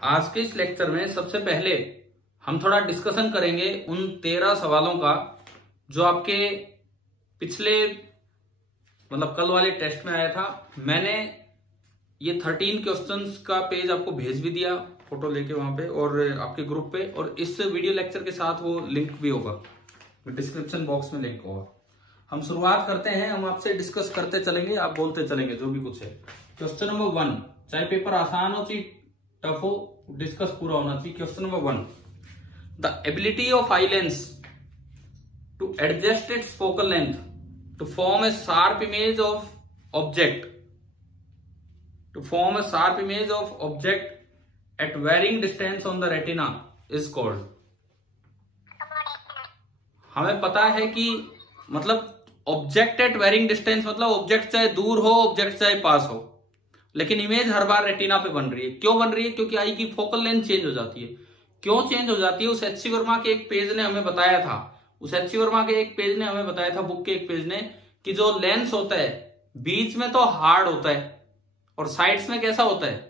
आज के इस लेक्चर में सबसे पहले हम थोड़ा डिस्कशन करेंगे उन 13 सवालों का जो आपके पिछले मतलब कल वाले टेस्ट में आया था। मैंने ये 13 क्वेश्चंस का पेज आपको भेज भी दिया फोटो लेके वहां पे और आपके ग्रुप पे, और इस वीडियो लेक्चर के साथ वो लिंक भी होगा, डिस्क्रिप्शन बॉक्स में लिंक होगा। हम शुरुआत करते हैं, हम आपसे डिस्कस करते चलेंगे, आप बोलते चलेंगे जो भी कुछ है। क्वेश्चन नंबर 1, चाहे पेपर आसान हो चाहे टफ हो, डिस्कस पूरा होना चाहिए। Question number 1, the ability of eye lens to adjust its focal length to form a sharp image of object at varying distance on the retina is called। हमें पता है कि मतलब ऑब्जेक्ट एट वेरिंग डिस्टेंस मतलब object चाहे दूर हो, object चाहे पास हो, लेकिन इमेज हर बार रेटिना पे बन रही है। क्यों बन रही है? क्योंकि आई की फोकल लेंथ चेंज हो जाती है। क्यों चेंज हो जाती है? उस एच.सी. वर्मा के एक पेज ने हमें बताया था, बुक के एक पेज ने, कि जो लेंस होता है बीच में तो हार्ड होता है और साइड्स में कैसा होता है?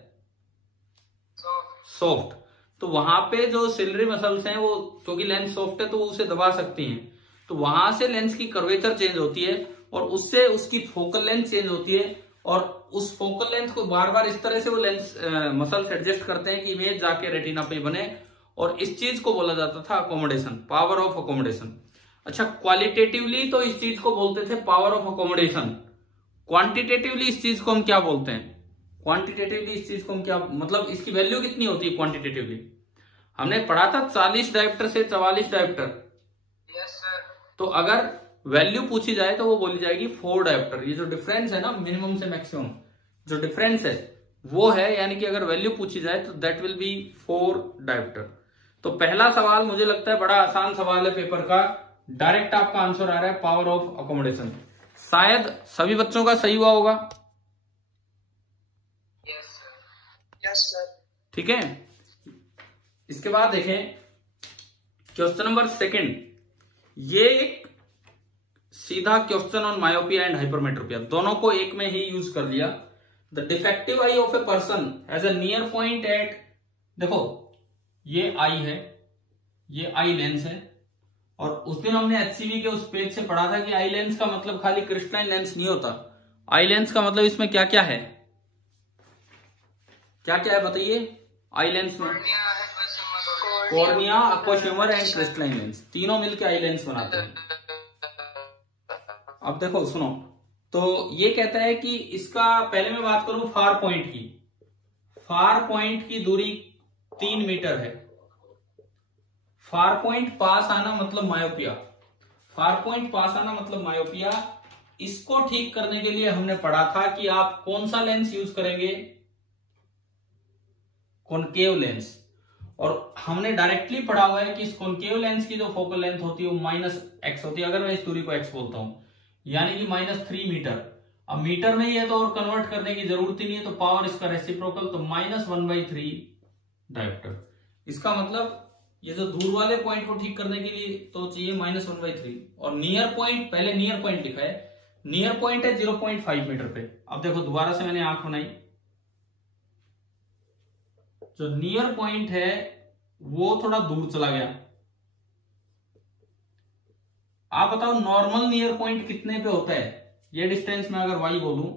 सॉफ्ट। तो वहां पे जो सिलरी मसल्स हैं वो, क्योंकि लेंस सॉफ्ट है तो वो उसे दबा सकती हैं, तो वहां से लेंस की कर्वेचर चेंज होती है और उससे उसकी फोकल लेंथ चेंज होती है, और उस फोकल लेंथ को बार बार इस तरह से वो लेंस मसल्स एडजस्ट करते हैं कि इमेज जाके रेटिना पे बने, और इस चीज को बोला जाता था अकोमोडेशन, पावर ऑफ अकोमोडेशन। अच्छा, क्वालिटेटिवली तो इस चीज को बोलते थे पावर ऑफ अकोमोडेशन। क्वांटिटेटिवली इस चीज को हम क्या बोलते हैं? मतलब इसकी वैल्यू कितनी होती है क्वांटिटेटिवली? हमने पढ़ा था 40 डायोप्टर से 44 डायोप्टर। Yes sir. तो अगर वैल्यू पूछी जाए तो वो बोली जाएगी 4 डायोप्टर। ये जो डिफरेंस है ना, मिनिमम से मैक्सिमम जो डिफरेंस है वो है, यानी कि अगर वैल्यू पूछी जाए तो दैट विल बी 4 डायोप्टर। तो पहला सवाल मुझे लगता है बड़ा आसान सवाल है पेपर का, डायरेक्ट आपका आंसर आ रहा है पावर ऑफ अकोमोडेशन। शायद सभी बच्चों का सही हुआ होगा। Yes sir. ठीक है, इसके बाद देखें क्वेश्चन नंबर 2। ये एक सीधा question on myopia and hypermetropia, दोनों को एक में ही यूज कर लिया। The defective eye of a person has a near point at, देखो ये आई है, ये आई लेंस है, और उस दिन हमने एचसीवी के उस पेज से पढ़ा था कि आई लेंस का मतलब खाली क्रिस्टलाइन लेंस नहीं होता। आई लेंस का मतलब इसमें क्या क्या है, क्या क्या है बताइए? आई लेंस में कॉर्निया, एक्वाशिमर एंड क्रिस्टलाइन लेंस, तीनों मिलकर आई लेंस बनाते हैं। अब देखो सुनो, तो ये कहता है कि इसका, पहले मैं बात करूं फार पॉइंट की दूरी 3 मीटर है। फार पॉइंट पास आना मतलब मायोपिया। इसको ठीक करने के लिए हमने पढ़ा था कि आप कौन सा लेंस यूज करेंगे? Concave lens. और हमने डायरेक्टली पढ़ा हुआ है कि इस कॉनकेव लेंस की जो फोकल लेंथ होती है वो -x होती है। अगर मैं इस दूरी को x बोलता हूं, यानी कि -3 मीटर। अब मीटर में ही है तो और कन्वर्ट करने की जरूरत ही नहीं है, तो पावर इसका रेसिप्रोकल, तो -1/3 डायोप्टर। इसका मतलब ये जो दूर वाले पॉइंट को ठीक करने के लिए तो चाहिए -1/3, और नियर पॉइंट, पहले नियर पॉइंट लिखा है, नियर पॉइंट है 0.5 मीटर पे। अब देखो दोबारा से मैंने आंख बनाई, जो नियर पॉइंट है वो थोड़ा दूर चला गया। आप बताओ नॉर्मल नियर पॉइंट कितने पे होता है? ये डिस्टेंस में अगर y बोलूं,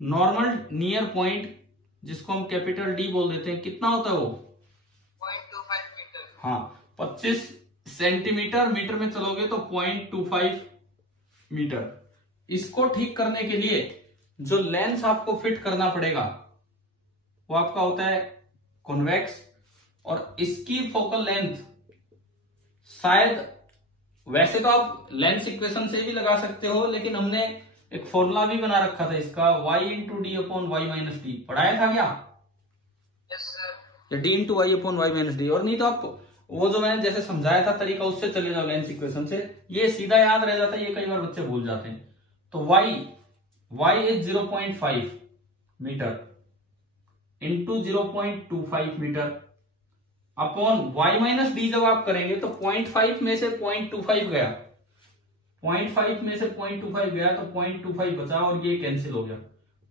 नॉर्मल नियर पॉइंट जिसको हम कैपिटल D बोल देते हैं, कितना होता है वो? 0.25 मीटर। हाँ, 25 सेंटीमीटर। मीटर में चलोगे तो 0.25 मीटर। इसको ठीक करने के लिए जो लेंस आपको फिट करना पड़ेगा वो आपका होता है कॉन्वेक्स, और इसकी फोकल लेंथ शायद, वैसे तो आप लेंस इक्वेशन से भी लगा सकते हो, लेकिन हमने एक फॉर्मूला भी बना रखा था इसका, y × d/y-d। पढ़ाया था क्या? Yes sir. या d × y/y-d। और नहीं तो आप वो जो मैंने जैसे समझाया था तरीका, उससे चले जाओ लेंस इक्वेशन से, ये सीधा याद रह जाता है, ये कई बार बच्चे भूल जाते हैं। तो y is 0.5 metre into 0.25 metre upon y-d। जब आप करेंगे तो 0.5 में से 0.25 गया, 0.5 में से 0.25 गया तो 0.25 बचा, और ये कैंसिल हो गया।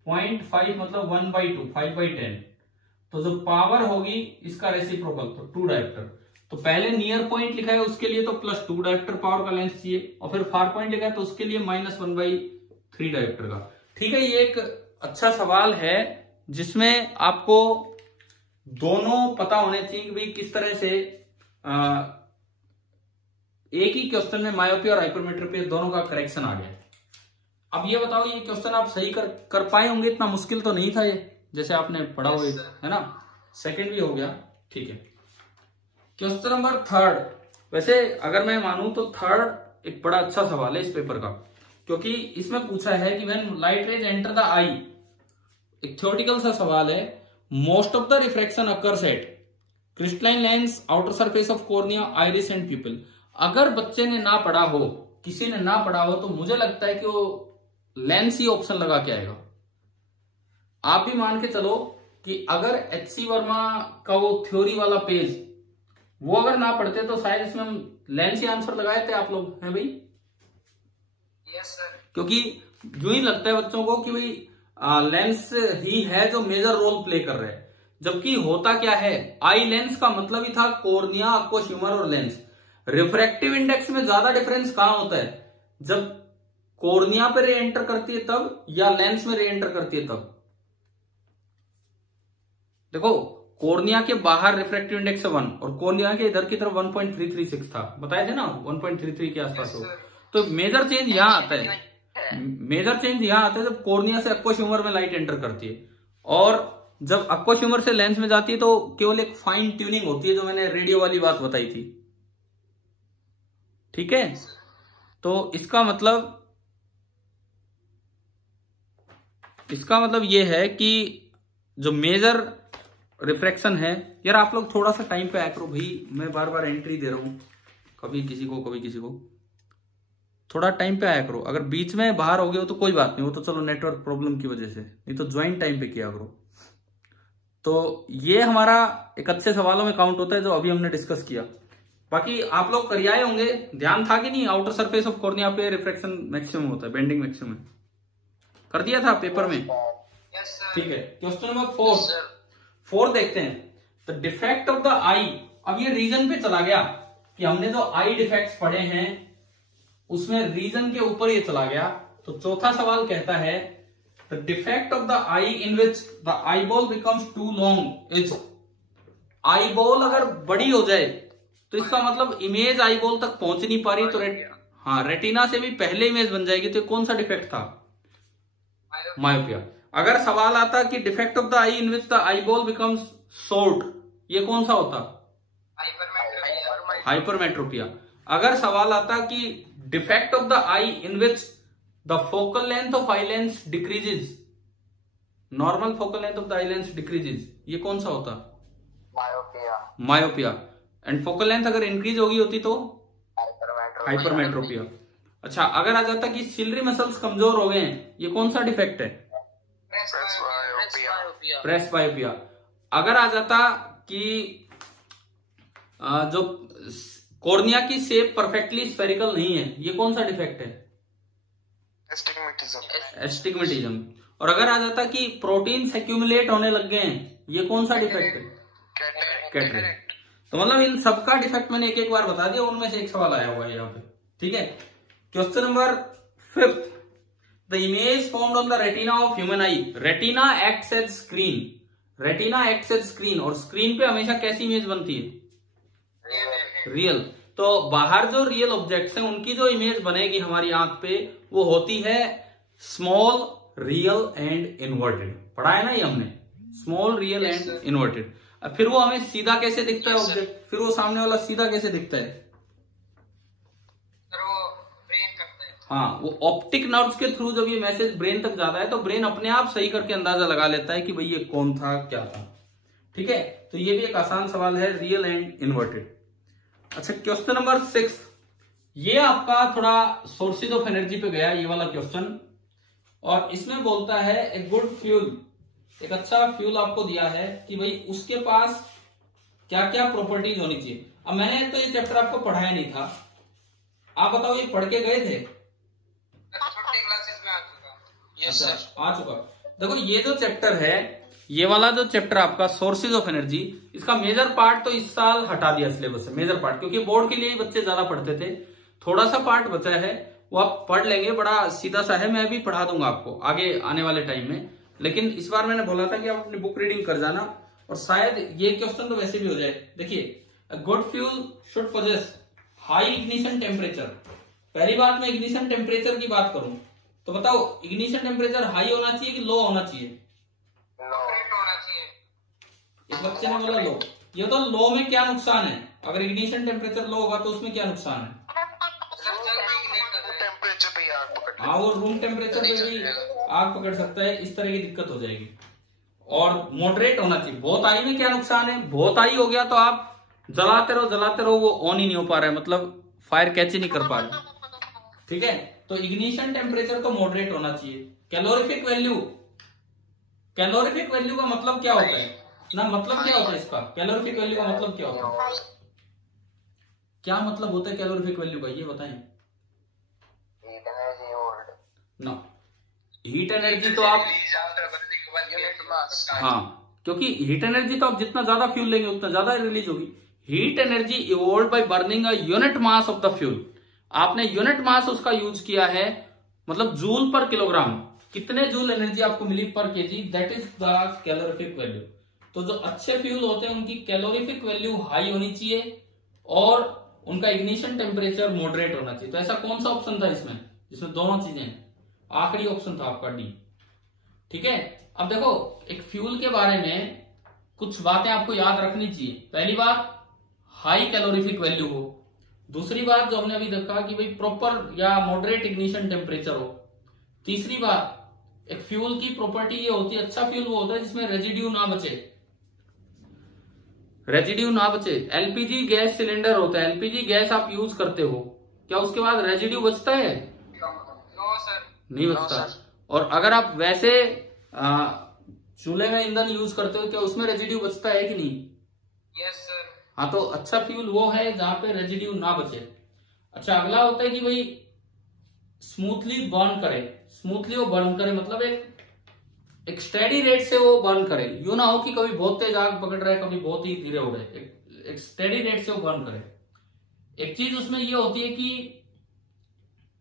0.5 मतलब 1/2, 5/10, तो जो पावर होगी इसका रेसिप्रोकल, तो 2 डायोप्टर। तो पहले नियर पॉइंट लिखा है उसके लिए तो +2 डायोप्टर पावर का लेंस चाहिए, और फिर फार पॉइंट लिखा है तो उसके लिए -1/3 डायोप्टर का। ठीक है, ये एक अच्छा सवाल है जिसमें आपको दोनों पता होने चाहिए कि भाई किस तरह से एक ही क्वेश्चन में मायोपिया और हाइपरमेट्रोपिया दोनों का करेक्शन आ गया। अब ये बताओ, ये क्वेश्चन आप सही कर पाए होंगे, इतना मुश्किल तो नहीं था ये, जैसे आपने पढ़ा हुआ है ना। सेकंड भी हो गया, ठीक है। क्वेश्चन नंबर 3, वैसे अगर मैं मानूं तो 3 एक बड़ा अच्छा सवाल है इस पेपर का, क्योंकि इसमें पूछा है कि when light rays enter the eye, एक थ्योरेटिकल सा सवाल है, most of the refraction occurs at crystalline lens, outer surface of cornea, iris and pupil. अगर बच्चे ने ना पढ़ा हो, किसी ने ना पढ़ा हो, तो मुझे लगता है कि वो लेंस ही ऑप्शन लगा के आएगा। आप भी मान के चलो कि अगर HC वर्मा का वो थ्योरी वाला पेज वो अगर ना पढ़ते तो शायद इसमें हम लेंस ही आंसर लगाए थे आप लोग, हैं भाई? Yes sir. क्योंकि यूं ही लगता है बच्चों को कि भाई लेंस ही है जो मेजर रोल प्ले कर रहा है, जबकि होता क्या है, आई लेंस का मतलब ही था कॉर्निया, एक्वोह्यूमर और लेंस। रिफ्रैक्टिव इंडेक्स में ज्यादा डिफरेंस कहां होता है, जब कॉर्निया पे रे एंटर करती है तब, या लेंस में रे एंटर करती है तब। देखो, कॉर्निया के बाहर रिफ्रैक्टिव इंडेक्स 1 और कॉर्निया के इधर की तरफ 1.336 था, बताए थे ना, 1.33 के आसपास हो। तो मेजर चेंज यहां आता है, मेजर चेंज यहां आता है जब कॉर्निया से एक्वोह्यूमर में लाइट एंटर करती है, और जब एक्वोह्यूमर से लेंस में जाती है तो केवल एक फाइन ट्यूनिंग होती है, जो मैंने रेडियो वाली बात बताई थी। ठीक है, तो इसका मतलब ये है कि जो मेजर रिफ्रैक्शन है, यार आप लोग थोड़ा सा टाइम पे आया करो भाई, मैं बार बार एंट्री दे रहा हूं, कभी किसी को कभी किसी को, थोड़ा टाइम पे आया करो। अगर बीच में बाहर हो गए हो तो कोई बात नहीं, वो तो चलो नेटवर्क प्रॉब्लम की वजह से, नहीं तो ज्वाइन टाइम पे किया करो। तो ये हमारा एक अच्छे सवालों में काउंट होता है जो अभी हमने डिस्कस किया। बाकी आप लोग कर आए होंगे, ध्यान था कि नहीं, आउटर सरफेस ऑफ कॉर्निया पे रिफ्रैक्शन मैक्सिमम होता है, बेंडिंग मैक्सिमम कर दिया था पेपर में। ठीक है, क्वेश्चन नंबर 4 देखते हैं। द डिफेक्ट ऑफ द आई, अब ये रीजन पे चला गया कि हमने जो आई डिफेक्ट्स पढ़े हैं उसमें रीजन के ऊपर ये चला गया। तो चौथा सवाल कहता है the defect of the eye in which the eyeball becomes too long is, eyeball अगर बड़ी हो जाए तो इसका मतलब इमेज आई बॉल तक पहुंच नहीं पा रही, तो रेटिना से भी पहले इमेज बन जाएगी। तो कौन सा डिफेक्ट था? मायोपिया। अगर सवाल आता कि defect of the eye in which the eyeball becomes short, ये कौन सा होता? हाइपरमेट्रोपिया। अगर सवाल आता कि defect of the eye in which the focal length of eye lens decreases, normal focal length of the eye lens decreases, ये कौन सा होता? मायोपिया। एंड फोकल लेंथ अगर इंक्रीज होगी होती तो हाइपरमेट्रोपिया। अच्छा, अगर आ जाता कि सिलरी मसल्स कमजोर हो गए हैं, ये कौन सा डिफेक्ट है? प्रेसबायोपिया। अगर आ जाता कि जो कॉर्निया की शेप परफेक्टली स्फेरिकल नहीं है, ये कौन सा डिफेक्ट है? एस्टिग्मेटिज्म। और अगर आ जाता कि प्रोटीन्स एक्यूमुलेट होने लग गए हैं, ये कौन सा डिफेक्ट है? कैटरेक्ट। तो मतलब इन सबका डिफेक्ट मैंने एक एक बार बता दिया, उनमें से एक सवाल आया हुआ है यहाँ पे। ठीक है, question number 5, the image formed on the retina of human eye, retina acts as screen, retina acts as screen, और स्क्रीन पे हमेशा कैसी इमेज बनती है? रियल। तो बाहर जो रियल ऑब्जेक्ट्स हैं उनकी जो इमेज बनेगी हमारी आंख पे, वो होती है स्मॉल, रियल एंड इन्वर्टेड। पढ़ा है ना ये हमने, स्मॉल, रियल एंड इन्वर्टेड। अब फिर वो हमें सीधा कैसे दिखता है ऑब्जेक्ट, फिर वो सामने वाला सीधा कैसे दिखता है? हाँ, वो ऑप्टिक नर्व्स के थ्रू जब ये मैसेज ब्रेन तक जाता है तो ब्रेन अपने आप सही करके अंदाजा लगा लेता है कि भाई ये कौन था, क्या था। ठीक है, तो ये भी एक आसान सवाल है, रियल एंड इन्वर्टेड। अच्छा, क्वेश्चन नंबर 6, ये आपका थोड़ा सोर्सेज ऑफ एनर्जी पे गया ये वाला क्वेश्चन, और इसमें बोलता है ए गुड फ्यूल, एक अच्छा फ्यूल आपको दिया है कि भाई उसके पास क्या क्या प्रॉपर्टीज होनी चाहिए। अब मैंने तो ये चैप्टर आपको पढ़ाया नहीं था, आप बताओ ये पढ़ के गए थे? छोटे क्लासेस में आ चुका। आ चुका। देखो, ये जो चैप्टर है ये वाला जो चैप्टर आपका सोर्सेज ऑफ एनर्जी, इसका मेजर पार्ट तो इस साल हटा दिया सिलेबस से, मेजर पार्ट, क्योंकि बोर्ड के लिए ही बच्चे ज्यादा पढ़ते थे। थोड़ा सा पार्ट बचा है वो आप पढ़ लेंगे, बड़ा सीधा सा है, मैं भी पढ़ा दूंगा आपको आगे आने वाले टाइम में। लेकिन इस बार मैंने बोला था कि आप अपनी बुक रीडिंग कर जाना, और शायद ये क्वेश्चन तो वैसे भी हो जाए। देखिए, good fuel should possess high ignition temperature. पहली बात मैं इग्निशन टेम्परेचर की बात करूं तो बताओ, इग्निशन टेम्परेचर हाई होना चाहिए कि लो होना चाहिए? होना चाहिए। इस बच्चे ने बोला लो। ये तो लो में क्या नुकसान है? अगर इग्निशन टेम्परेचर लो होगा तो उसमें क्या नुकसान है? टेम्परेचर पे आग पकड़, हाँ, वो रूम टेम्परेचर पे भी आग पकड़ सकता है, इस तरह की दिक्कत हो जाएगी। और मॉडरेट होना चाहिए। बहुत हाई में क्या नुकसान है? बहुत हाई हो गया तो आप जलाते रहो, वो ऑन ही नहीं हो पा रहा है, मतलब फायर कैच ही नहीं कर पा रहे। ठीक है, तो इग्निशन टेम्परेचर तो मॉडरेट होना चाहिए। कैलोरीफिक वैल्यू, कैलोरीफिक वैल्यू का मतलब क्या होता है ना? मतलब क्या होता है इसका? कैलोरीफिक वैल्यू का मतलब क्या होता है? क्या मतलब होता है कैलोरीफिक वैल्यू का, ये बताएं ना। हीट एनर्जी तो आप, हाँ, क्योंकि हीट एनर्जी तो आप जितना ज्यादा फ्यूल लेंगे उतना ज्यादा रिलीज होगी। Heat energy evolve by burning a unit mass of the fuel. आपने यूनिट मास उसका यूज किया है, मतलब जूल पर किलोग्राम, कितने जूल एनर्जी आपको मिली पर KG, that is the calorific value. तो जो अच्छे फ्यूल होते हैं उनकी कैलोरीफिक वैल्यू हाई होनी चाहिए और उनका इग्निशन टेम्परेचर मॉडरेट होना चाहिए। तो ऐसा कौन सा ऑप्शन था इसमें जिसमें दोनों चीजें? आखिरी ऑप्शन था आपका डी। ठीक है, अब देखो, एक फ्यूल के बारे में कुछ बातें आपको याद रखनी चाहिए। पहली बात, हाई कैलोरीफिक वैल्यू हो। दूसरी बात जो हमने अभी देखा कि भाई प्रॉपर या मॉडरेट इग्निशन टेम्परेचर हो। तीसरी बात, एक फ्यूल की प्रॉपर्टी ये होती है, अच्छा फ्यूल वो होता है जिसमें रेजिड्यू ना बचे, रेजिड्यू ना बचे। एलपीजी गैस सिलेंडर होता है, एलपीजी गैस आप यूज करते हो, क्या उसके बाद रेजिड्यू बचता है? नो सर, नहीं बचता। और अगर आप वैसे चूल्हे में ईंधन यूज करते हो, क्या उसमें रेजिड्यू बचता है कि नहीं? Yes sir. हाँ, तो अच्छा फ्यूल वो है जहां पे रेजिड्यू ना बचे। अच्छा, अगला होता है कि भाई स्मूथली बर्न करे। स्मूथली वो बर्न करे मतलब एक स्टेडी रेट से वो बर्न करे, यूं ना हो कि कभी बहुत तेज आग पकड़ रहा है, कभी बहुत ही धीरे हो रहा है। एक स्टेडी रेट से वो बर्न करे। एक चीज उसमें ये होती है कि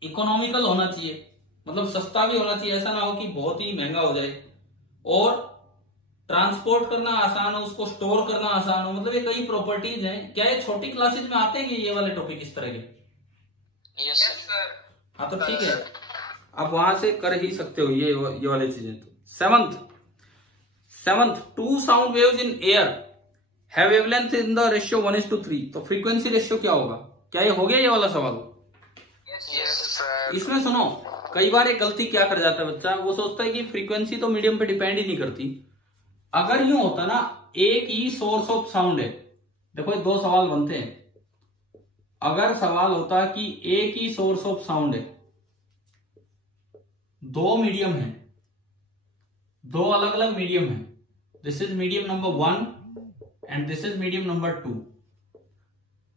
इकोनॉमिकल होना चाहिए, मतलब सस्ता भी होना चाहिए, ऐसा ना हो कि बहुत ही महंगा हो जाए। और ट्रांसपोर्ट करना आसान हो, उसको स्टोर करना आसान हो, मतलब ये कई प्रॉपर्टीज हैं। क्या ये छोटी क्लासेज में आते हैं ये वाले टॉपिक इस तरह के? Yes sir. हाँ, तो ठीक है, आप वहां से कर ही सकते हो ये वाली चीजें। तो seventh, two sound waves in air have wavelength in the ratio 1:3। तो फ्रीक्वेंसी रेशियो क्या होगा? क्या ये हो गया ये वाला सवाल? Yes sir. इसमें सुनो, कई बार एक गलती क्या कर जाता है बच्चा, वो सोचता है कि फ्रीक्वेंसी तो मीडियम पे डिपेंड ही नहीं करती। अगर यूं होता ना, एक ही सोर्स ऑफ साउंड है, देखो ये दो सवाल बनते हैं। अगर सवाल होता कि एक ही सोर्स ऑफ साउंड है, दो मीडियम है, दो अलग अलग मीडियम है, this is medium number 1 and this is medium number 2।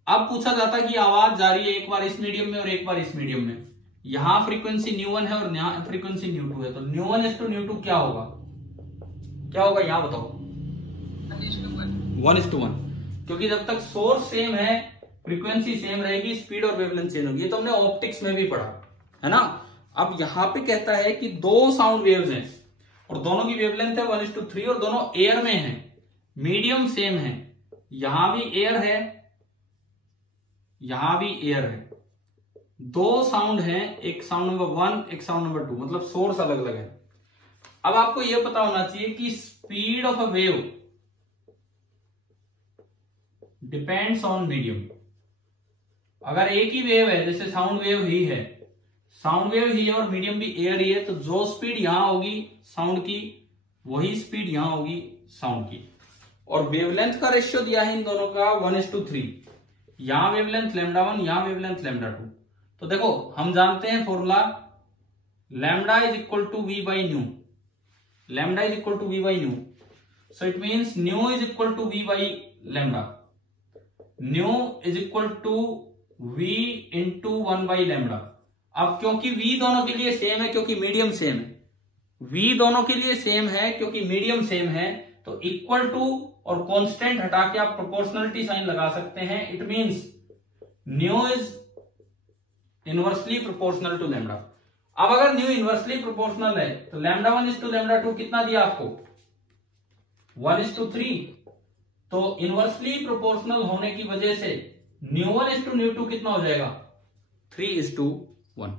अब पूछा जाता कि आवाज जा रही है एक बार इस मीडियम में और एक बार इस मीडियम में, यहां फ्रीक्वेंसी ν1 है और यहां फ्रीक्वेंसी ν2 है, तो ν1:ν2 क्या होगा? क्या होगा यहां बताओ? 1:1, क्योंकि जब तक सोर्स सेम है फ्रीक्वेंसी सेम रहेगी, स्पीड और वेवलेंथ चेंज होगी। ये तो हमने ऑप्टिक्स में भी पढ़ा है ना। अब यहां पे कहता है कि दो साउंड वेव्स हैं और दोनों की वेवलेंथ है 1:3 और दोनों एयर में है, मीडियम सेम है, यहां भी एयर है, यहां भी एयर है, दो साउंड हैं, एक साउंड नंबर 1 एक साउंड नंबर 2, मतलब सोर्स अलग अलग है। अब आपको यह पता होना चाहिए कि speed of a wave depends on medium. अगर एक ही वेव है, जैसे साउंड वेव ही है, साउंड वेव ही है और मीडियम भी एयर ही है, तो जो स्पीड यहां होगी साउंड की, वही स्पीड यहां होगी साउंड की। और वेवलेंथ का रेशियो दिया है इन दोनों का 1:3, यहां वेवलेंथ λ1, यहां वेवलेंथ λ2। तो देखो, हम जानते हैं formula, lambda is equal to V by nu, lambda is equal to V by nu, so it means nu is equal to V by lambda, nu is equal to V into 1 by lambda. अब क्योंकि v दोनों के लिए same है, क्योंकि medium same है, v दोनों के लिए सेम है क्योंकि मीडियम सेम है, तो इक्वल टू और कांस्टेंट हटा के आप प्रोपोर्शनलिटी साइन लगा सकते हैं। It means nu is inversely proportional to lambda. अब अगर न्यू इनवर्सली प्रोपोर्शनल है तो लैम्डा 1:2 लैम्डा 2 कितना दिया आपको? 1:3। तो इनवर्सली प्रोपोर्शनल होने की वजह से न्यू 1:2 न्यू 2 कितना हो जाएगा? 3:1।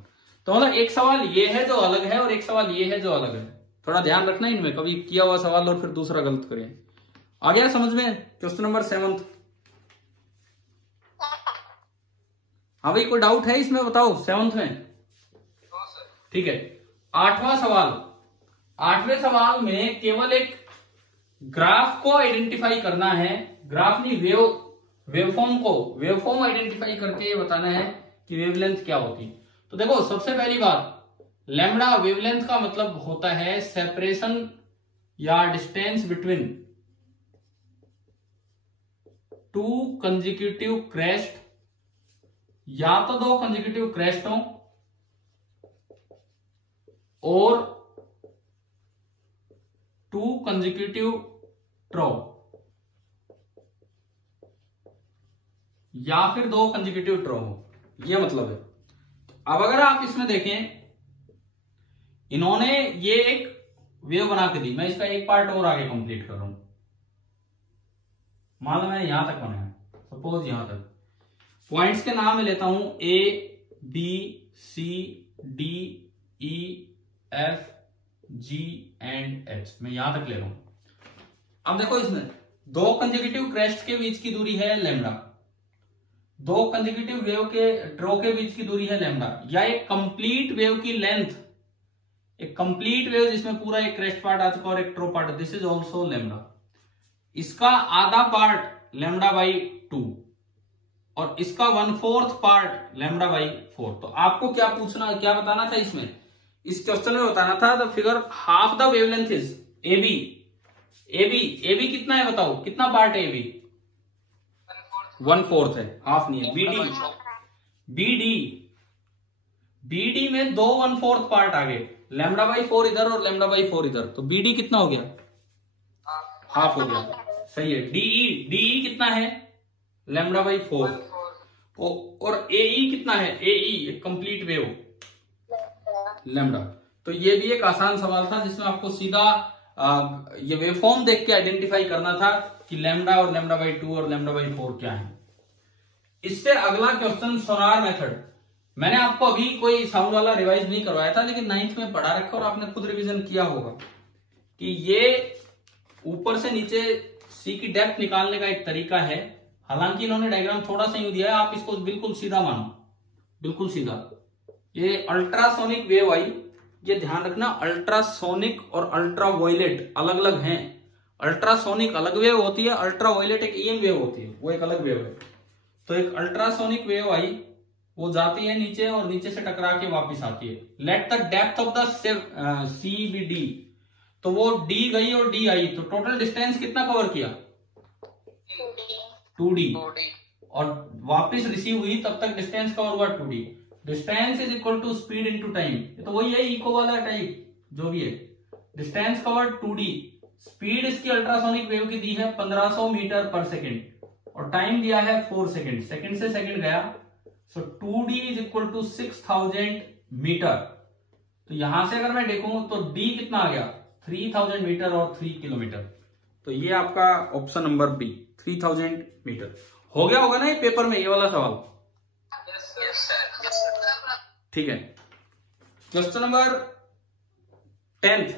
तो मतलब एक सवाल ये है जो अलग है और एक सवाल ये है जो अलग है। थोड़ा ध्यान रखना इनमें, कभी किया हुआ सवाल और फिर दूसरा गलत करें। आ गया समझ में? Question number 7। हाँ भाई, कोई डाउट है इसमें बताओ 7th में? ठीक है। 8वां सवाल। 8वें सवाल में केवल एक ग्राफ को आइडेंटिफाई करना है। ग्राफ नहीं, वेवफॉर्म आइडेंटिफाई करके ये बताना है कि वेवलेंथ क्या होती। तो देखो, सबसे पहली बात, लैम्डा वेवलेंथ का मतलब होता है सेपरेशन या distance between two consecutive crest, या तो दो कंसेक्यूटिव क्रेस्ट हो और टू कंसेक्यूटिव ट्रो, या फिर दो कंसेक्यूटिव ट्रो हो, यह मतलब है। अब अगर आप इसमें देखें, इन्होंने ये एक वेव बना के दी। मैं इसका एक पार्ट और आगे कंप्लीट कर रहा हूं। मान लो मैंने यहां तक बनाया, सपोज यहां तक। पॉइंट्स के नाम में लेता हूं A, B, C, D, E, F, G and H। मैं यहां तक ले रहा हूं। अब देखो, इसमें दो कंसेक्यूटिव क्रेस्ट के बीच की दूरी है लैम्डा, दो कंसेक्यूटिव वेव के ट्रो के बीच की दूरी है लैम्डा, या एक कंप्लीट वेव की लेंथ, एक कंप्लीट वेव जिसमें पूरा एक क्रेस्ट पार्ट आ चुका और एक trough part, this is also lambda. इसका आधा पार्ट लैम्डा बाई 2 और इसका 1/4 पार्ट लैम्डा बाई 4। तो आपको क्या पूछना, क्या बताना था इसमें? इस क्वेश्चन में बताना था the figure half the wavelength is AB। AB कितना है बताओ, कितना पार्ट है AB? 1/4 है, हाफ नहीं है। BD में दो 1/4 पार्ट आ गए, लैम्डा बाई 4 इधर और लैम्डा बाई 4 इधर, तो BD कितना हो गया? हाफ हो गया, सही है। DE कितना है? Lambda by 4। और AE कितना है? AE complete wave, lambda. तो ये भी एक आसान सवाल था जिसमें आपको सीधा ये वेवफॉर्म देख के आइडेंटिफाई करना था कि लैम्डा और लैम्डा बाई 2 और लैम्डा बाई 4 क्या है। इससे अगला क्वेश्चन सोनार मेथड। मैंने आपको अभी कोई साउंड वाला रिवाइज नहीं करवाया था, लेकिन 9th में पढ़ा रखा और आपने खुद रिवीजन किया होगा कि ये ऊपर से नीचे सी की डेप्थ निकालने का एक तरीका है। हालांकि इन्होंने डायग्राम थोड़ा सा यूं दिया है, आप इसको बिल्कुल सीधा मानो, बिल्कुल सीधा। ये अल्ट्रासोनिक वेव आई, ये ध्यान रखना, अल्ट्रासोनिक और अल्ट्रा वायलेट अलग अलग हैं। अल्ट्रासोनिक अलग वेव होती है, अल्ट्रा वायलेट एक EM वेव होती है, वो एक अलग वेव है। तो एक अल्ट्रासोनिक वेव आई, वो जाती है नीचे और नीचे से टकरा के वापिस आती है। Let the depth of the sea be D। तो वो D गई और D आई, तो टोटल डिस्टेंस कितना कवर किया? 2D। और वापिस रिसीव हुई तब तक डिस्टेंस कवर हुआ 2D। Distance is equal to speed into time. ये तो वही है, इको वाला टाइप जो भी है। डिस्टेंस कवर्ड 2D, स्पीड इसकी अल्ट्रासोनिक वेव की दी है 1500 मीटर पर सेकेंड और टाइम दिया है 4 सेकेंड। सेकेंड से सेकेंड गया, so 2D is equal to 6000 metre. तो यहां से अगर मैं देखूं तो D कितना आ गया? 3000 मीटर और 3 किलोमीटर। तो ये आपका ऑप्शन नंबर B, 3000 मीटर। हो गया होगा ना ये पेपर में ये वाला सवाल? ठीक है। क्वेश्चन नंबर 10th,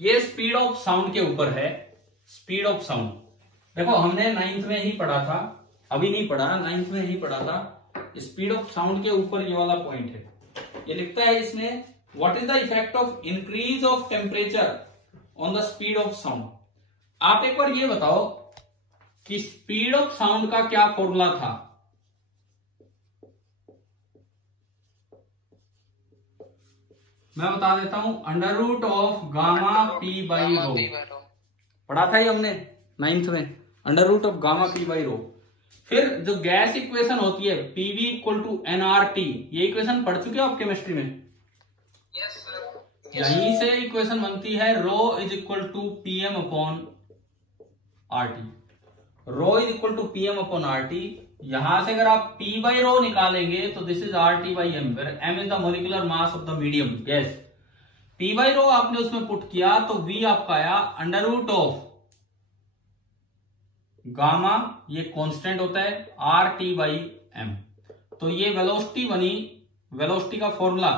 ये स्पीड ऑफ साउंड के ऊपर है। स्पीड ऑफ साउंड देखो, हमने 9th में ही पढ़ा था, अभी नहीं पढ़ा, 9th में ही पढ़ा था। स्पीड ऑफ साउंड के ऊपर ये वाला पॉइंट है। ये लिखता है इसमें, what is the effect of increase of temperature on the speed of sound. आप एक बार ये बताओ कि स्पीड ऑफ साउंड का क्या फॉर्मूला था? मैं बता देता हूं, under root of gamma P by rho. पढ़ा था ही हमने 9th में, under root of gamma P by rho. फिर जो गैस इक्वेशन होती है PV इक्वल टू nRT, ये इक्वेशन पढ़ चुके हो आप केमिस्ट्री में? Yes sir. यहीं से इक्वेशन बनती है rho is equal to PM upon RT. Rho is equal to PM upon RT. यहां से अगर आप P बाई रो निकालेंगे तो this is RT by M, where M is the molecular mass of the medium. Yes, P by rho आपने उसमें put किया तो V आपका आया अंडर रूट ऑफ गामा, ये कांस्टेंट होता है, RT बाई एम। तो ये वेलोसिटी बनी, वेलोसिटी का formula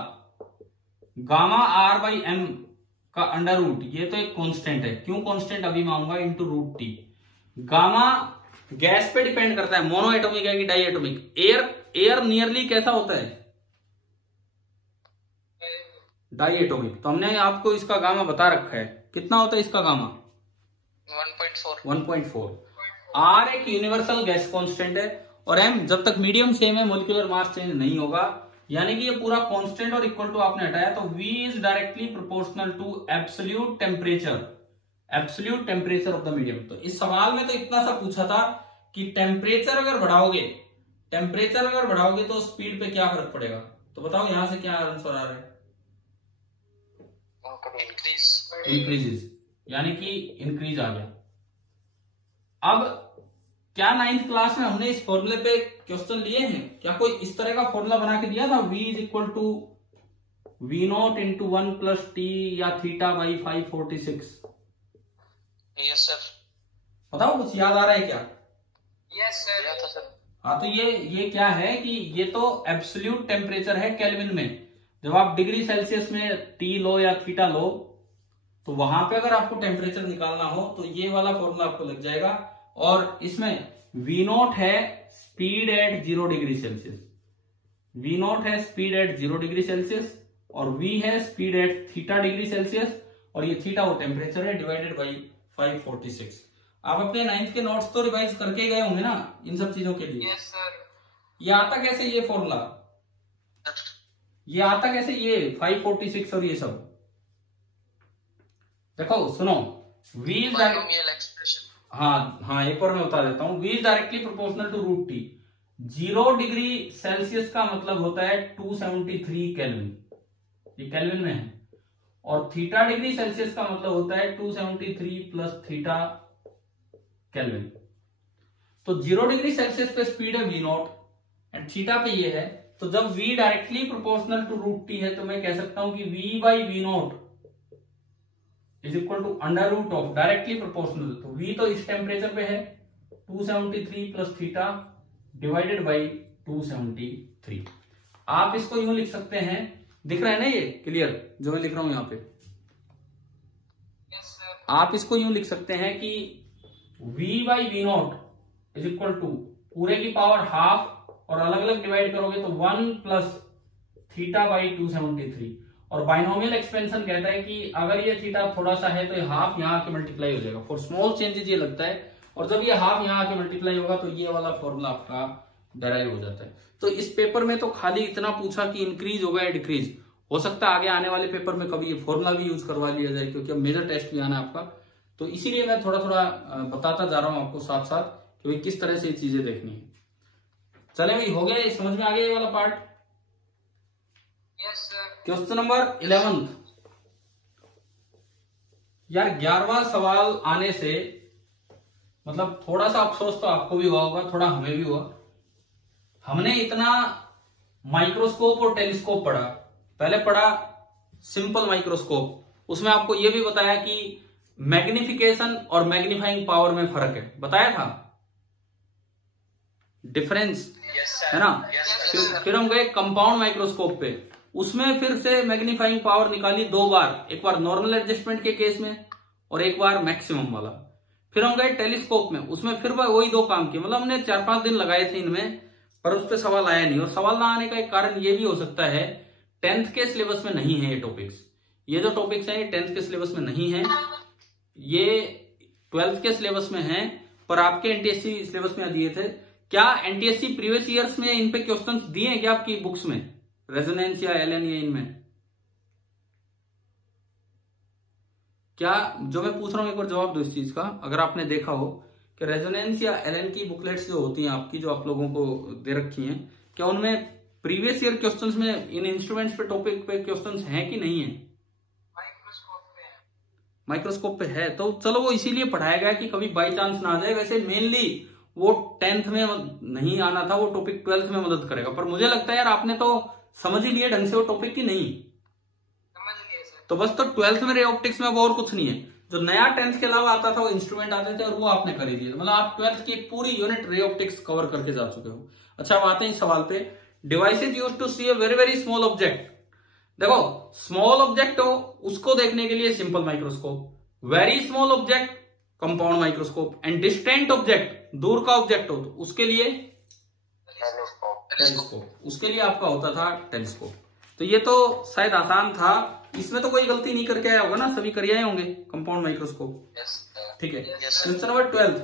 gamma R by M का अंडर रूट, ये तो एक कांस्टेंट है, क्यों कांस्टेंट अभी मैं आऊंगा, into root T. Gamma gas पे डिपेंड करता है, मोनो एटॉमिक है कि डाई एटॉमिक। एयर नियरली कैसा होता है, डाई एटॉमिक। तो हमने आपको इसका गामा बता रखा है, कितना होता है इसका गामा, 1.4। R एक यूनिवर्सल गैस कांस्टेंट है और M जब तक मीडियम सेम है मोलिकुलर मास चेंज नहीं होगा, यानी कि ये पूरा कांस्टेंट और इक्वल टू आपने हटाया तो V is directly proportional to absolute temperature, absolute temperature of the medium. तो इस सवाल में तो इतना सा पूछा था कि टेम्परेचर अगर बढ़ाओगे तो स्पीड पे क्या फर्क पड़ेगा। तो बताओ यहां से क्या आंसर आ रहा है, इंक्रीजेस, यानी कि इंक्रीज आ गया। अब क्या 9th क्लास में हमने इस फॉर्मूले पे क्वेश्चन लिए हैं, क्या कोई इस तरह का फॉर्मूला बना के दिया था, V is equal to V0 into 1 plus T या थीटा बाई 546? Yes sir. बताओ कुछ याद आ रहा है क्या? Yes sir. हाँ, तो ये क्या है कि ये तो एब्सोल्यूट टेम्परेचर है केल्विन में। जब आप डिग्री सेल्सियस में टी लो या थीटा लो तो वहां पे अगर आपको टेम्परेचर निकालना हो तो ये वाला फॉर्मूला आपको लग जाएगा। और इसमें V0 है speed at 0 degree Celsius, V0 है स्पीड एट 0 डिग्री सेल्सियस और V है speed at theta degree Celsius, और ये थीटा वो टेम्परेचर है डिवाइडेड बाई 546। आप अपने 9th के नोट्स तो रिवाइज करके गए होंगे ना इन सब चीजों के लिए। Yes sir. ये आता कैसे, ये फॉर्मूला ये आता कैसे, ये 546 और ये सब? देखो सुनो, V इज एक्सप्रेशन, हाँ एक और मैं बता देता हूं। V is directly proportional to root T. 0 degree Celsius का मतलब होता है 273 केल्विन, ये केल्विन में है, और थीटा डिग्री सेल्सियस का मतलब होता है 273 प्लस थीटा केल्विन। तो 0 डिग्री सेल्सियस पे स्पीड है V0 एंड थीटा पे ये है, तो जब V directly proportional to root T है तो मैं कह सकता हूं कि V by V0 is equal to under root of directly proportional. तो V तो इस टेम्परेचर पे है 273 प्लस थीटा डिवाइडेड बाई 273। आप इसको यूं लिख सकते हैं, दिख रहा है ना ये क्लियर जो मैं लिख रहा हूं यहां पे? Yes sir. आप इसको यूं लिख सकते हैं कि V by V0 is equal to पूरे की पावर हाफ और अलग अलग डिवाइड करोगे तो 1 प्लस थीटा बाई 273। और बाइनोमियल एक्सपेंशन कहता है कि अगर ये थीटा थोड़ा सा है तो ये हाफ यहाँ आके मल्टीप्लाई हो जाएगा। फॉर स्मॉल चेंजेस ये लगता है, और जब ये हाफ यहाँ आके मल्टीप्लाई होगा तो ये वाला फॉर्मूला आपका डेराइव हो जाता है। तो इस पेपर में तो खाली इतना पूछा कि इंक्रीज होगा या डिक्रीज। हो सकता है आगे आने वाले पेपर में कभी ये फॉर्मूला भी यूज करवा लिया जाए, क्योंकि अब मेजर टेस्ट भी आना है आपका। तो इसीलिए मैं थोड़ा थोड़ा बताता जा रहा हूं आपको साथ साथ कि भाई किस तरह से ये चीजें देखनी है। चले भाई, हो गया, समझ में आ गया ये वाला part? Yes sir. Question number 11 यार, 11वां सवाल आने से मतलब थोड़ा सा अफसोस तो आपको भी हुआ होगा, थोड़ा हमें भी हुआ। हमने इतना माइक्रोस्कोप और टेलीस्कोप पढ़ा, पहले पढ़ा सिंपल माइक्रोस्कोप, उसमें आपको यह भी बताया कि मैग्निफिकेशन और मैग्नीफाइंग पावर में फर्क है, बताया था डिफरेंस, है ना? फिर हम गए कंपाउंड माइक्रोस्कोप पे, उसमें फिर से मैग्नीफाइंग पावर निकाली 2 बार, एक बार नॉर्मल एडजस्टमेंट के केस में और एक बार मैक्सिमम वाला। फिर हम गए टेलीस्कोप में, उसमें फिर वही 2 काम किए। मतलब हमने 4-5 दिन लगाए थे इनमें, पर उस पर सवाल आया नहीं। और सवाल ना आने का एक कारण ये भी हो सकता है 10th के सिलेबस में नहीं है ये टॉपिक्स। ये जो टॉपिक्स हैं ये 10th के सिलेबस में नहीं है, ये 12th के सिलेबस में है, पर आपके एनटीएससी सिलेबस में दिए थे। क्या एनटीएससी प्रीवियस ईयर्स में इन पे क्वेश्चंस दिए हैं क्या आपकी बुक्स में, रेजोनेंस या एलएन या इनमें? क्या जो मैं पूछ रहा हूं एक बार जवाब दो इस चीज का, अगर आपने देखा हो कि रेजोनेंस या एलएन की बुकलेट्स जो होती हैं आपकी, जो आप लोगों को दे रखी हैं, क्या उनमें प्रीवियस ईयर क्वेश्चंस में इन इंस्ट्रूमेंट्स पे टॉपिक पे क्वेश्चंस हैं कि नहीं है? माइक्रोस्कोप पे है, तो चलो वो इसीलिए पढ़ाया गया कि कभी बाई चांस ना आ जाए। वैसे मेनली वो 10th में नहीं आना था, वो टॉपिक 12th में मदद करेगा। पर मुझे लगता है यार आपने तो समझ ही लिया ढंग से वो टॉपिक की नहीं समझ लिए सर। तो बस, तो 12th में रे ऑप्टिक्स में अब और कुछ नहीं है। जो नया 10th के अलावा आता था वो इंस्ट्रूमेंट आते थे और वो आपने कर ही दिया। मतलब आप 12th की एक पूरी यूनिट रे ऑप्टिक्स कवर करके जा चुके हो। अच्छा, अब आते हैं सवाल पे। Devices used to see a very very small object. देखो, स्मॉल ऑब्जेक्ट हो उसको देखने के लिए simple microscope, very small object compound microscope, and distant object दूर का ऑब्जेक्ट हो तो उसके लिए टेलीस्कोप, उसके लिए आपका होता था टेलीस्कोप। तो ये तो शायद आसान था, इसमें तो कोई गलती नहीं करके आया होगा ना, सभी कर आए होंगे कंपाउंड माइक्रोस्कोप। ठीक है। Question number 12,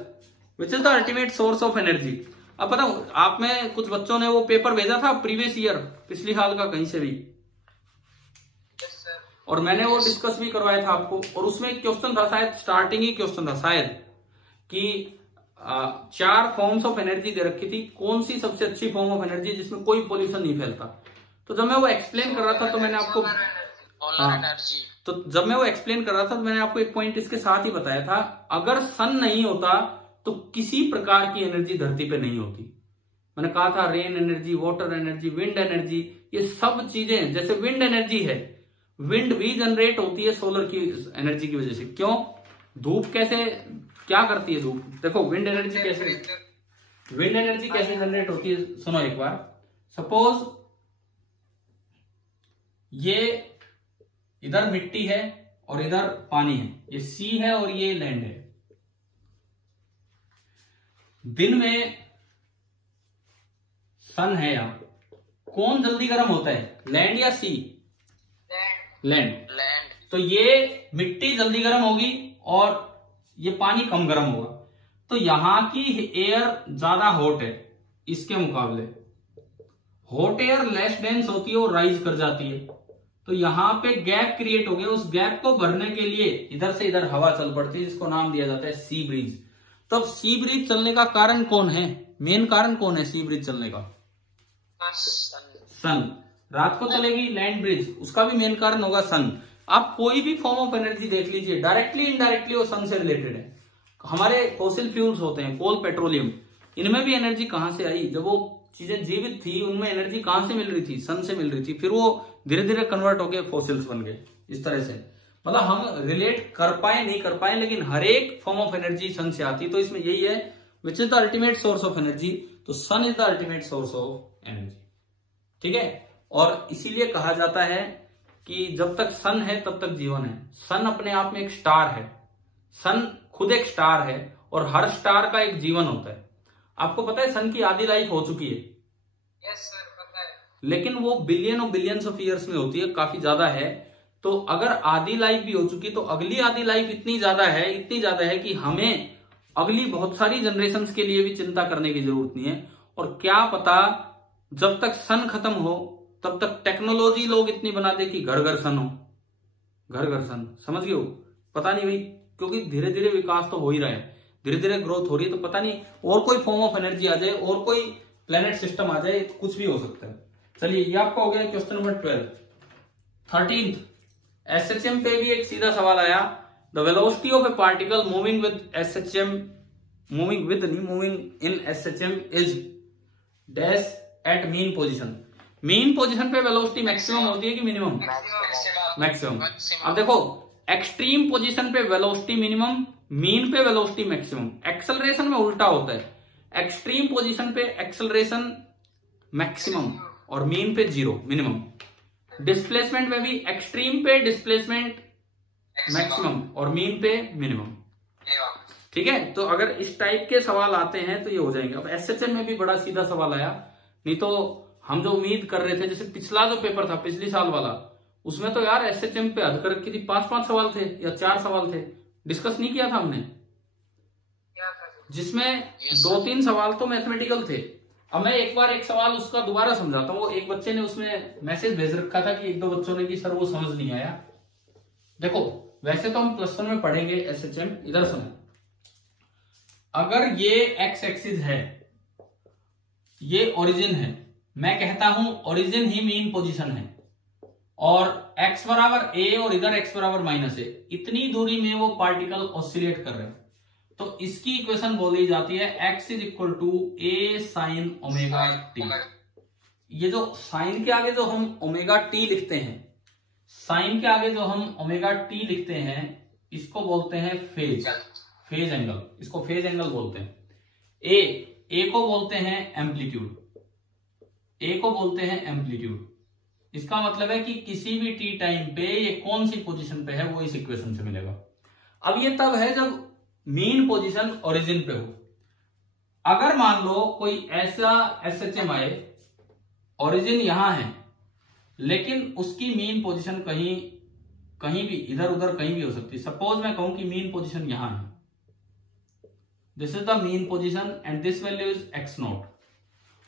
which is the ultimate source of energy. अब पता आप में कुछ बच्चों ने वो पेपर भेजा था प्रीवियस ईयर, पिछली साल का कहीं से भी, और मैंने वो डिस्कस भी करवाया था आपको। और उसमें एक क्वेश्चन था, शायद स्टार्टिंग ही क्वेश्चन था शायद, कि 4 फॉर्म्स ऑफ एनर्जी दे रखी थी, कौन सी सबसे अच्छी फॉर्म ऑफ एनर्जी जिसमें कोई पोल्यूशन नहीं फैलता। तो जब मैं वो एक्सप्लेन कर रहा था तो मैंने आपको तो जब मैं वो एक्सप्लेन कर रहा था तो मैंने आपको एक पॉइंट इसके साथ ही बताया था, अगर सन नहीं होता तो किसी प्रकार की एनर्जी धरती पे नहीं होती। मैंने कहा था rain energy, water energy, wind energy, ये सब चीजें, जैसे विंड एनर्जी है, विंड भी जनरेट होती है सोलर की एनर्जी की वजह से। क्यों? धूप कैसे, क्या करती है धूप? देखो विंड एनर्जी कैसे जनरेट होती है, सुनो एक बार। सपोज ये इधर मिट्टी है और इधर पानी है, ये सी है और ये लैंड है। दिन में सन है यहां, कौन जल्दी गर्म होता है, लैंड या सी? लैंड। तो ये मिट्टी जल्दी गर्म होगी और ये पानी कम गर्म होगा। तो यहां की एयर ज्यादा हॉट है इसके मुकाबले, हॉट एयर लेस डेंस होती है और राइज कर जाती है। तो यहां पे गैप क्रिएट हो गया, उस गैप को भरने के लिए इधर से इधर हवा चल पड़ती है, जिसको नाम दिया जाता है सी ब्रीज। तब सी ब्रीज चलने का कारण कौन है, मेन कारण कौन है सी ब्रीज चलने का? सन। रात को चलेगी लैंड ब्रिज, उसका भी मेन कारण होगा सन। आप कोई भी फॉर्म ऑफ एनर्जी देख लीजिए, डायरेक्टली इनडायरेक्टली वो सन से रिलेटेड है। हमारे फॉसिल फ्यूल्स होते हैं, कोल, पेट्रोलियम, इनमें भी एनर्जी कहां से आई? जब वो चीजें जीवित थी उनमें एनर्जी कहां से मिल रही थी? सन से मिल रही थी। फिर वो धीरे धीरे कन्वर्ट होके फॉसिल्स बन गए। इस तरह से मतलब हम रिलेट कर पाए नहीं कर पाए, लेकिन हर एक फॉर्म ऑफ एनर्जी सन से आती है। तो इसमें यही है, which is the ultimate source of energy, तो sun is the ultimate source of energy. ठीक है। और इसीलिए कहा जाता है कि जब तक सन है तब तक जीवन है। सन अपने आप में एक स्टार है, सन खुद एक स्टार है और हर स्टार का एक जीवन होता है। आपको पता है सन की आधी लाइफ हो चुकी है? यस सर, पता है। लेकिन वो बिलियन और बिलियंस ऑफ ईयर्स में होती है, काफी ज्यादा है। तो अगर आधी लाइफ भी हो चुकी तो अगली आधी लाइफ इतनी ज्यादा है कि हमें अगली बहुत सारी जनरेशन के लिए भी चिंता करने की जरूरत नहीं है। और क्या पता जब तक सन खत्म हो तब तक टेक्नोलॉजी लोग इतनी बना दे कि घर घर सन हो, घर घर सन। समझ गए हो? पता नहीं भाई, क्योंकि धीरे धीरे विकास तो हो ही रहा है, धीरे धीरे ग्रोथ हो रही है। तो पता नहीं और कोई फॉर्म ऑफ एनर्जी आ जाए और कोई प्लेनेट सिस्टम आ जाए, तो कुछ भी हो सकता है। चलिए ये आपका हो गया क्वेश्चन नंबर 12। 13th, एसएचएम पे भी एक सीधा सवाल आया। The velocity of a particle moving with SHM, moving in SHM is dash at mean position. Mean position पे वेलोसिटी मैक्सिमम होती है कि मिनिमम? मैक्सिमम। अब देखो, एक्सट्रीम पोजीशन पे वेलोसिटी मिनिमम, मीन पे वेलोसिटी मैक्सिमम। एक्सेलरेशन में उल्टा होता है, एक्सट्रीम पोजीशन पे एक्सेलरेशन मैक्सिमम और मीन पे 0 मिनिमम। डिस्प्लेसमेंट में भी एक्सट्रीम पे डिस्प्लेसमेंट मैक्सिमम और मीन पे मिनिमम। ठीक है। तो अगर इस टाइप के सवाल आते हैं तो ये हो जाएंगे। अब एसएचएम में भी बड़ा सीधा सवाल आया, नहीं तो हम जो उम्मीद कर रहे थे, जैसे पिछला जो पेपर था पिछली साल वाला, उसमें तो यार एसएचएम पे हद कर रखी थी, 5-5 सवाल थे या 4 सवाल थे, डिस्कस नहीं किया था हमने, जिसमें 2-3 सवाल तो मैथमेटिकल थे। अब मैं एक बार एक सवाल उसका दोबारा समझाता हूँ। एक बच्चे ने उसमें मैसेज भेज रखा था कि 1-2 बच्चों ने कि सर वो समझ नहीं आया। देखो वैसे तो हम +1 में पढ़ेंगे एसएचएम, इधर सुनो। अगर ये एक्स एक्सिस है, ये ओरिजिन है, मैं कहता हूं ओरिजिन ही मीन पोजीशन है, और x बराबर a और इधर x बराबर -a, इतनी दूरी में वो पार्टिकल ऑसिलेट कर रहे हैं, तो इसकी इक्वेशन बोली जाती है x is equal to a sine omega t। ये जो साइन के आगे जो हम ओमेगा टी लिखते हैं, साइन के आगे जो हम ओमेगा टी लिखते हैं, इसको बोलते हैं फेज एंगल, इसको फेज एंगल बोलते हैं। ए को बोलते हैं एम्पलीट्यूड, ए को बोलते हैं एम्पलीट्यूड। इसका मतलब है कि किसी भी टी टाइम पे ये कौन सी पोजीशन पे है वो इस इक्वेशन से मिलेगा। अब ये तब है जब मीन पोजीशन ओरिजिन पे हो। अगर मान लो कोई ऐसा एसएचएम आए, ओरिजिन यहां है लेकिन उसकी मीन पोजीशन कहीं भी इधर उधर कहीं भी हो सकती है। सपोज मैं कहूं कि मीन पोजीशन यहां है, this is the mean position and this value is x0,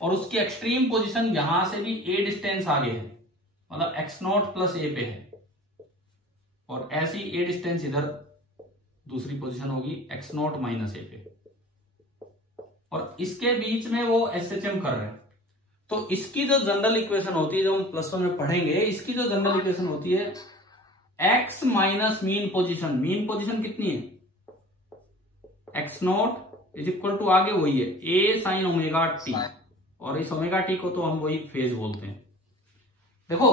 और उसकी एक्सट्रीम पोजीशन यहां से भी a डिस्टेंस आगे है, मतलब x0 प्लस a पे है, और ऐसी a डिस्टेंस इधर दूसरी पोजीशन होगी x0 माइनस a पे, और इसके बीच में वो एसएचएम कर रहे हैं। तो इसकी जो जनरल इक्वेशन होती है, जो हम +1 में पढ़ेंगे, इसकी जो जनरल इक्वेशन होती है x minus mean position. Mean position कितनी है? x0 इज इक्वल टू आगे वही है a साइन ओमेगा टी, और इस ओमेगा टी को तो हम वही फेज बोलते हैं। देखो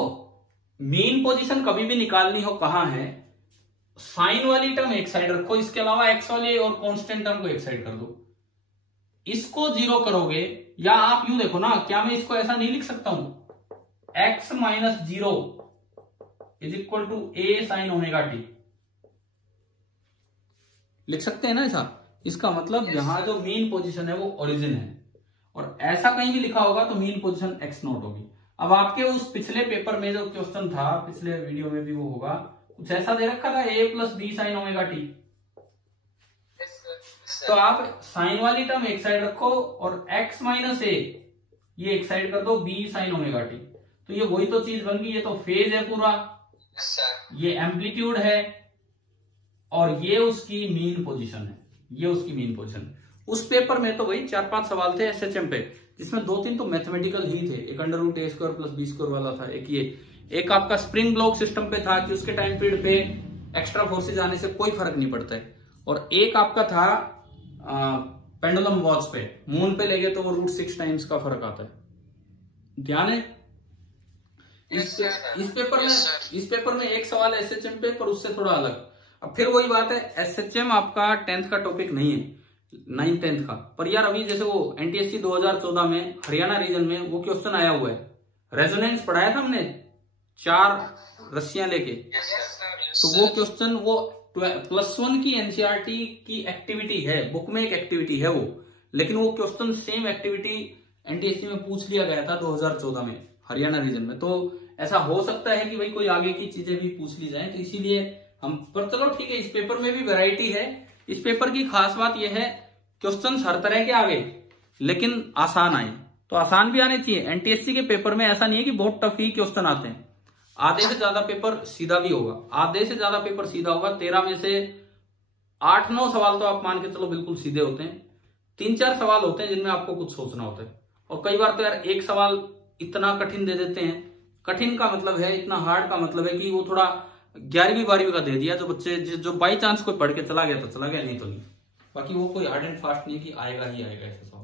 मीन पोजीशन कभी भी निकालनी हो कहां है, साइन वाली टर्म एक साइड रखो, इसके अलावा x वाली और कांस्टेंट टर्म को एक साइड कर दो, इसको 0 करोगे। या आप यूं देखो ना, क्या मैं इसको ऐसा नहीं लिख सकता हूं x minus 0 is equal to a sine omega T, लिख सकते हैं ना ऐसा। इसका मतलब यहां जो मीन पोजीशन है वो ओरिजिन है, और ऐसा कहीं भी लिखा होगा तो मीन पोजीशन x0 होगी। अब आपके उस पिछले पेपर में जो क्वेश्चन था, पिछले वीडियो में भी वो होगा, कुछ ऐसा दे रखा था a plus B sine omega T. तो आप साइन वाली टर्म एक साइड रखो और x माइनस a ये एक साइड कर दो, b साइन ओमेगा टी, तो ये वही तो चीज बन गई। ये तो फेज है पूरा, ये एम्पलीट्यूड है, और ये उसकी मीन पोजीशन है, ये उसकी मीन पोजीशन। उस पेपर में तो वही 4-5 सवाल थे एसएचएम पे, जिसमें 2-3 तो मैथमेटिकल ही थे। एक √a² प्लस b² वाला था, एक आपका स्प्रिंग ब्लॉक सिस्टम पे था कि उसके टाइम पीरियड पे एक्स्ट्रा फोर्सेज आने से कोई फर्क नहीं पड़ता है, और एक आपका था पेंडुलम वॉच पे, मून पे ले गए तो वो √6 टाइम्स का फर्क आता है। ध्यान है? इस पेपर में एक सवाल एसएचएम पे, पर उससे थोड़ा अलग। अब फिर वही बात है, एसएचएम आपका 10th का टॉपिक नहीं है, 9th 10th का। पर यार अभी जैसे वो एनटीएससी 2014 में हरियाणा रीजन में वो क्वेश्चन आया हुआ है, रेजोनेंस पढ़ाया था हमने 4 रस्सियां लेके, तो वो क्वेश्चन वो +1 की एनसीईआरटी की एक्टिविटी है, बुक में एक एक्टिविटी है वो, लेकिन वो क्वेश्चन सेम एक्टिविटी एनटीएससी में पूछ लिया गया था 2014 में हरियाणा रीजन में। तो ऐसा हो सकता है कि भाई कोई आगे की चीजें भी पूछ ली जाए, तो इसीलिए हम, पर चलो ठीक है, इस पेपर में भी वैरायटी है। इस पेपर की खास बात यह है क्वेश्चन हर तरह के आगे, लेकिन आसान आए, तो आसान भी आने चाहिए। एनटीएससी के पेपर में ऐसा नहीं है कि बहुत टफ ही क्वेश्चन आते हैं, आधे से ज्यादा पेपर सीधा भी होगा, आधे से ज्यादा पेपर सीधा होगा। 13 में से 8-9 सवाल तो आप मान के चलो बिल्कुल सीधे होते हैं, 3-4 सवाल होते हैं जिनमें आपको कुछ सोचना होता है, और कई बार तो यार एक सवाल इतना कठिन दे देते हैं। कठिन का मतलब है, इतना हार्ड का मतलब है कि वो थोड़ा 11वीं 12वीं का दे दिया, जो बच्चे जो बाई चांस कोई पढ़ के चला गया तो चला गया, नहीं तो नहीं। बाकी वो कोई हार्ड एंड फास्ट नहीं कि आएगा ही आएगा ऐसा।